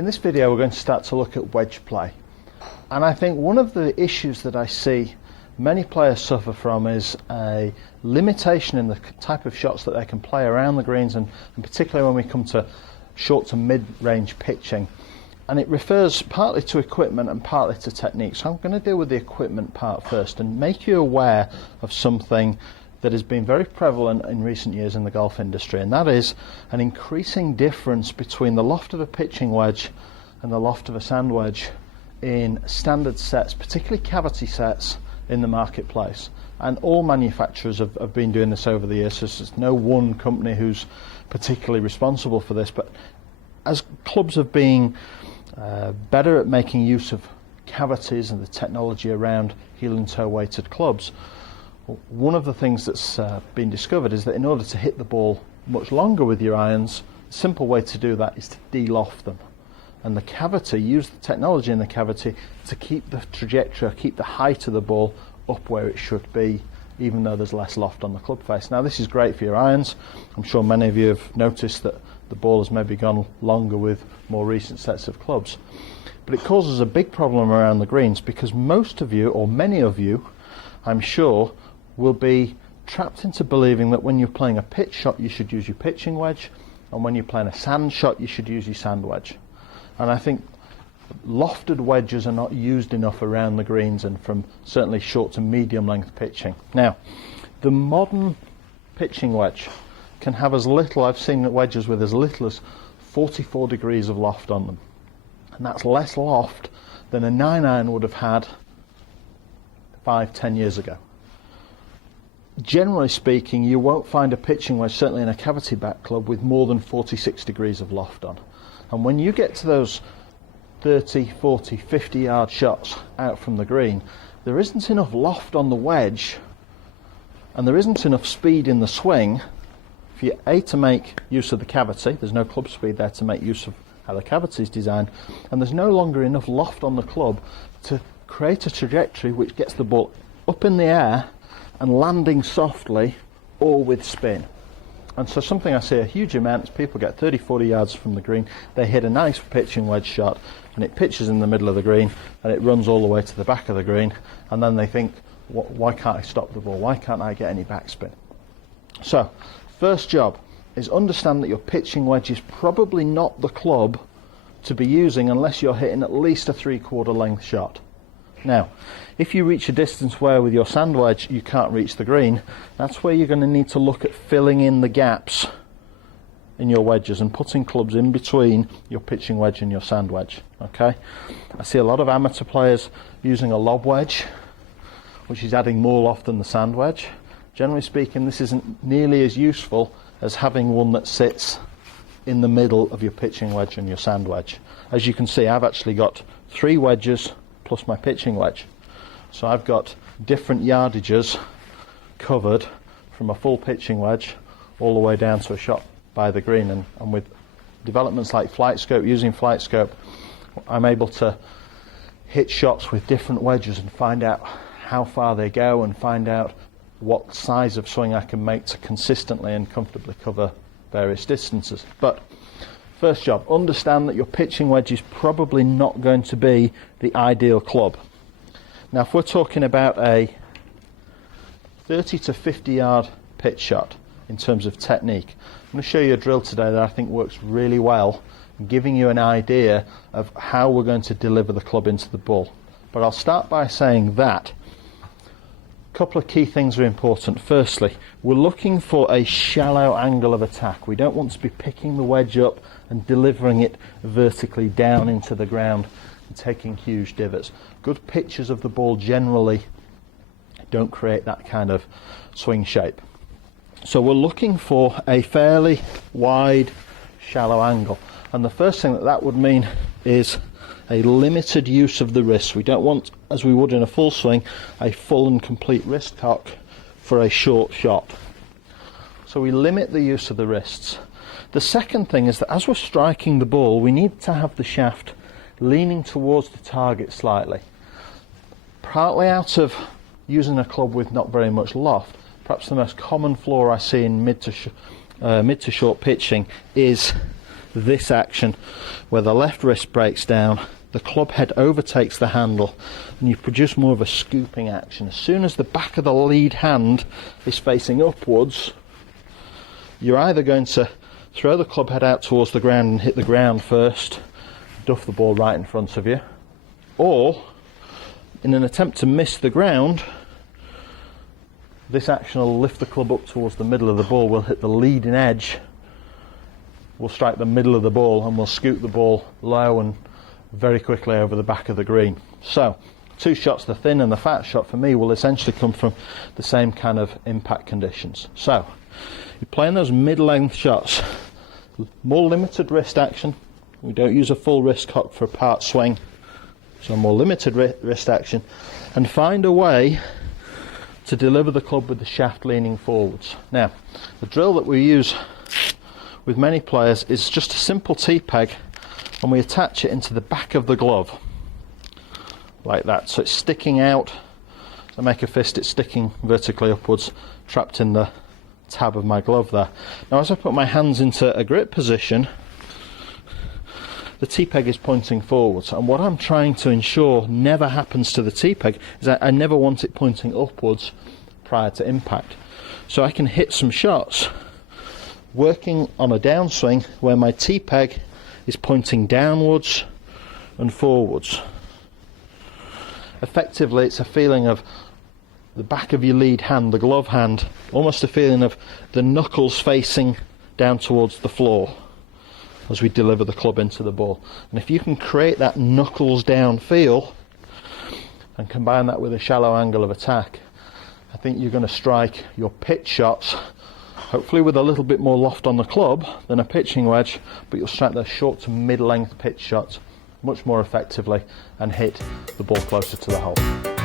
In this video we're going to start to look at wedge play, and I think one of the issues that I see many players suffer from is a limitation in the type of shots that they can play around the greens, and particularly when we come to short to mid-range pitching. And it refers partly to equipment and partly to technique. So I'm going to deal with the equipment part first and make you aware of something that has been very prevalent in recent years in the golf industry, and that is an increasing difference between the loft of a pitching wedge and the loft of a sand wedge in standard sets, particularly cavity sets in the marketplace. And all manufacturers have been doing this over the years, so there's no one company who's particularly responsible for this. But as clubs have been better at making use of cavities and the technology around heel and toe weighted clubs, one of the things that's been discovered is that in order to hit the ball much longer with your irons, the simple way to do that is to de-loft them. And the cavity, use the technology in the cavity to keep the trajectory, keep the height of the ball up where it should be, even though there's less loft on the club face. Now this is great for your irons. I'm sure many of you have noticed that the ball has maybe gone longer with more recent sets of clubs. But it causes a big problem around the greens, because most of you, or many of you, I'm sure, will be trapped into believing that when you're playing a pitch shot you should use your pitching wedge, and when you're playing a sand shot you should use your sand wedge. And I think lofted wedges are not used enough around the greens and from certainly short to medium length pitching. Now, the modern pitching wedge can have as little, I've seen wedges with as little as 44 degrees of loft on them. And that's less loft than a 9-iron would have had 5-10 years ago. Generally speaking, you won't find a pitching wedge, certainly in a cavity back club, with more than 46 degrees of loft on. And when you get to those 30, 40, 50 yard shots out from the green, there isn't enough loft on the wedge and there isn't enough speed in the swing for you to make use of the cavity. There's no club speed there to make use of how the cavity is designed, and there's no longer enough loft on the club to create a trajectory which gets the ball up in the air and landing softly or with spin. And so something I see a huge amount is people get 30-40 yards from the green, they hit a nice pitching wedge shot and it pitches in the middle of the green and it runs all the way to the back of the green, and then they think, why can't I stop the ball, why can't I get any backspin? So first job is understand that your pitching wedge is probably not the club to be using unless you're hitting at least a 3/4 length shot. Now, if you reach a distance where with your sand wedge you can't reach the green, that's where you're going to need to look at filling in the gaps in your wedges and putting clubs in between your pitching wedge and your sand wedge. Okay, I see a lot of amateur players using a lob wedge, which is adding more loft than the sand wedge. Generally speaking, this isn't nearly as useful as having one that sits in the middle of your pitching wedge and your sand wedge. As you can see, I've actually got 3 wedges plus my pitching wedge. So I've got different yardages covered from a full pitching wedge all the way down to a shot by the green. And with developments like flight scope, using flight scope, I'm able to hit shots with different wedges and find out how far they go and find out what size of swing I can make to consistently and comfortably cover various distances. But first job, understand that your pitching wedge is probably not going to be the ideal club. Now if we're talking about a 30 to 50 yard pitch shot in terms of technique, I'm going to show you a drill today that I think works really well, giving you an idea of how we're going to deliver the club into the ball. But I'll start by saying that a couple of key things are important. Firstly, we're looking for a shallow angle of attack. We don't want to be picking the wedge up and delivering it vertically down into the ground and taking huge divots. Good pitches of the ball generally don't create that kind of swing shape. So we're looking for a fairly wide, shallow angle. And the first thing that would mean is a limited use of the wrist. We don't want, as we would in a full swing, a full and complete wrist cock for a short shot. So we limit the use of the wrists. The second thing is that as we're striking the ball, we need to have the shaft leaning towards the target slightly. Partly out of using a club with not very much loft, perhaps the most common flaw I see in mid to short pitching is this action where the left wrist breaks down, the club head overtakes the handle, and you produce more of a scooping action. As soon as the back of the lead hand is facing upwards, you're either going to throw the club head out towards the ground and hit the ground first, duff the ball right in front of you, or in an attempt to miss the ground, this action will lift the club up towards the middle of the ball, will hit the leading edge, will strike the middle of the ball, and will scoot the ball low and very quickly over the back of the green. So, two shots, the thin and the fat shot, for me will essentially come from the same kind of impact conditions. So, you're playing those mid-length shots, more limited wrist action. We don't use a full wrist cock for a part swing, so more limited wrist action, and find a way to deliver the club with the shaft leaning forwards. Now, the drill that we use with many players is just a simple T-peg, and we attach it into the back of the glove, like that. So it's sticking out. So I make a fist, it's sticking vertically upwards, trapped in the tab of my glove there. Now as I put my hands into a grip position, the T-peg is pointing forwards, and what I'm trying to ensure never happens to the T-peg is that I never want it pointing upwards prior to impact. So I can hit some shots working on a downswing where my T-peg is pointing downwards and forwards. Effectively, it's a feeling of the back of your lead hand, the glove hand, almost a feeling of the knuckles facing down towards the floor as we deliver the club into the ball. And if you can create that knuckles down feel and combine that with a shallow angle of attack, I think you're going to strike your pitch shots, hopefully with a little bit more loft on the club than a pitching wedge, but you'll strike those short to mid-length pitch shots much more effectively and hit the ball closer to the hole.